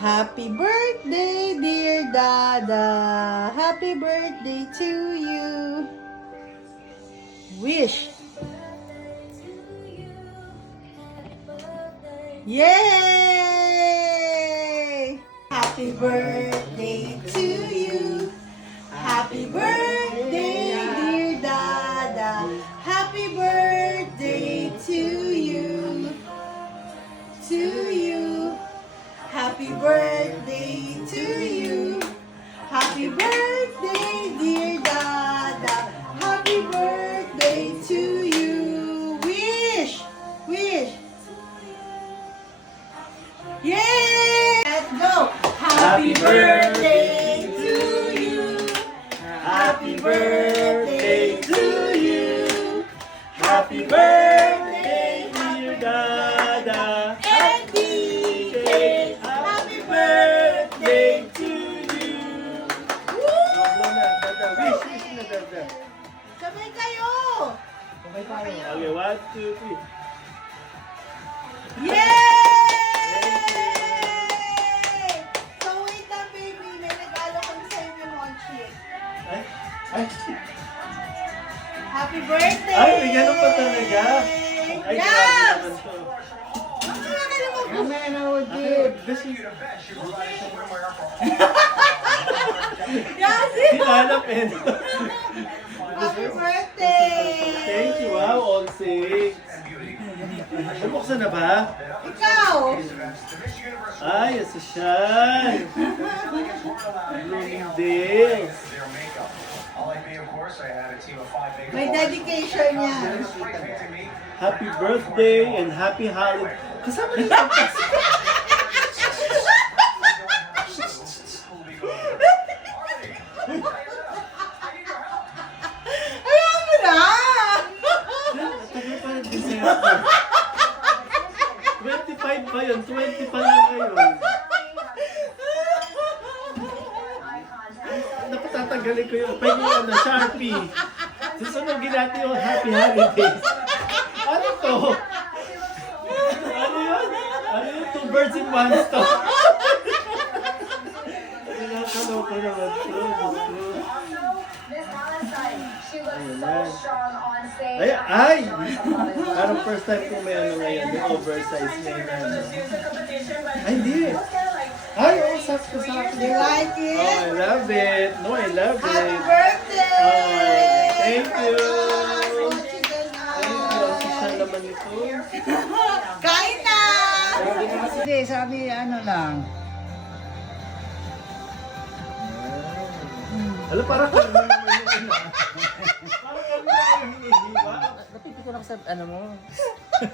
Happy birthday, dear Dada. Happy birthday to you. Wish. Yay! Happy birthday to you. Happy birthday, dear Dada. Happy birthday to you. To you. Happy birthday to you. Happy birthday, dear Dada. Happy birthday to you. Wish! Wish! Yay! Let's go! Happy birthday to you. Happy birthday to you. Happy birthday, dear Dada. And DK. Happy birthday to you. Woo! Sabay kayo! Okay, 1, 2, 3. Yay! So wait lang, baby. May regalo kami sa'yo ni Monchik. Ay, ay, Happy birthday! ay, may ganun pa talaga. Ay, grabe Yes! naman to. Mamaya ka na mag- Mamaya na ako, Jib. This is Yes! hinanap eh. Happy birthday! Thank you, wow, all six. Buksan na ba? Ikaw! Ay, asosyal. Bloomingdale's. May dedication niya. Happy birthday and happy holiday. Kasama na yung Ayaw mo na! Tagal pa ng December. 25 pa yun, 20 pa lang ngayon. Dapat tatanggalin ko yung pwede yun na Sharpie. Susunogin natin yung Happy Holidays. Ano to? Ano yun? Ano yun? 2 birds in 1 stone. Nakakaloka naman to. Miss Valentine, she looks so strong on stage. Ay, ay! Parang first time ko may ano ngayon, may oversize na yun. Ay, hindi. Ay, oh, sakto sa akin. You like Oh, it? I love it. No, I love Happy it. birthday! Thank you. Thank Ang social naman ito. Kain na! Hindi, sabi ano lang. Alam, parang kami naman yung ina. Parang kami naman yung hinihiwa. Napipito lang sa ano mo.